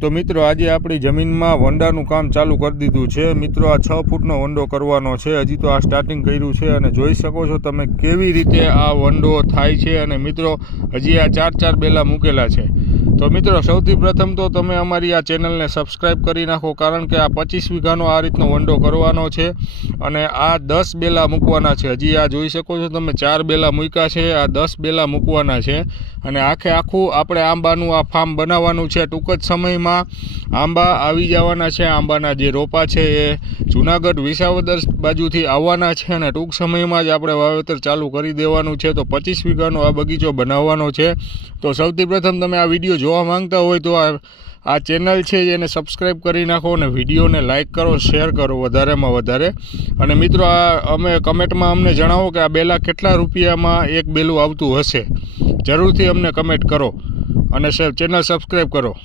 તો મિત્રો આજે આપણી જમીનમાં વંડાનું કામ ચાલુ કરી દીધું છે। મિત્રો આ 6 ફૂટનો વંડો કરવાનો છે। હજી તો આ સ્ટાર્ટિંગ કર્યું છે અને જોઈ શકો છો તમે કેવી રીતે આ વંડો થાય છે। અને મિત્રો હજી આ 4 બેલા મૂકેલા છે। તો મિત્રો સૌથી પ્રથમ તો તમે અમારી આ ચેનલને સબસ્ક્રાઈબ કરી નાખો, કારણ કે આ 25 વીઘાનો આ રીતનો વંડો કરવાનો છે અને આ 10 બેલા મૂકવાના છે। હજી આ જોઈ શકો છો તમે 4 બેલા મૂક્યા છે, આ 10 બેલા મૂકવાના છે અને આખું આપણે આંબાનું આ ફાર્મ બનાવવાનું છે। ટૂંક જ સમયમાં આંબા આવી જવાના છે। આંબાના જે રોપા છે એ જૂનાગઢ વિસાવદર બાજુથી આવવાના છે અને ટૂંક સમયમાં જ આપણે વાવેતર ચાલુ કરી દેવાનું છે। તો 25 વીઘાનો આ બગીચો બનાવવાનો છે। તો સૌથી પ્રથમ તમે આ વિડીયો જોવા માંગતા હોય તો આ ચેનલ છે એને સબસ્ક્રાઈબ કરી નાખો અને વિડીયોને લાઇક કરો, શેર કરો વધારેમાં વધારે। અને મિત્રો અમે કમેન્ટમાં અમને જણાવો કે આ બેલા કેટલા રૂપિયામાં એક બેલું આવતું હશે। જરૂરથી અમને કમેન્ટ કરો અને ચેનલ સબસ્ક્રાઈબ કરો।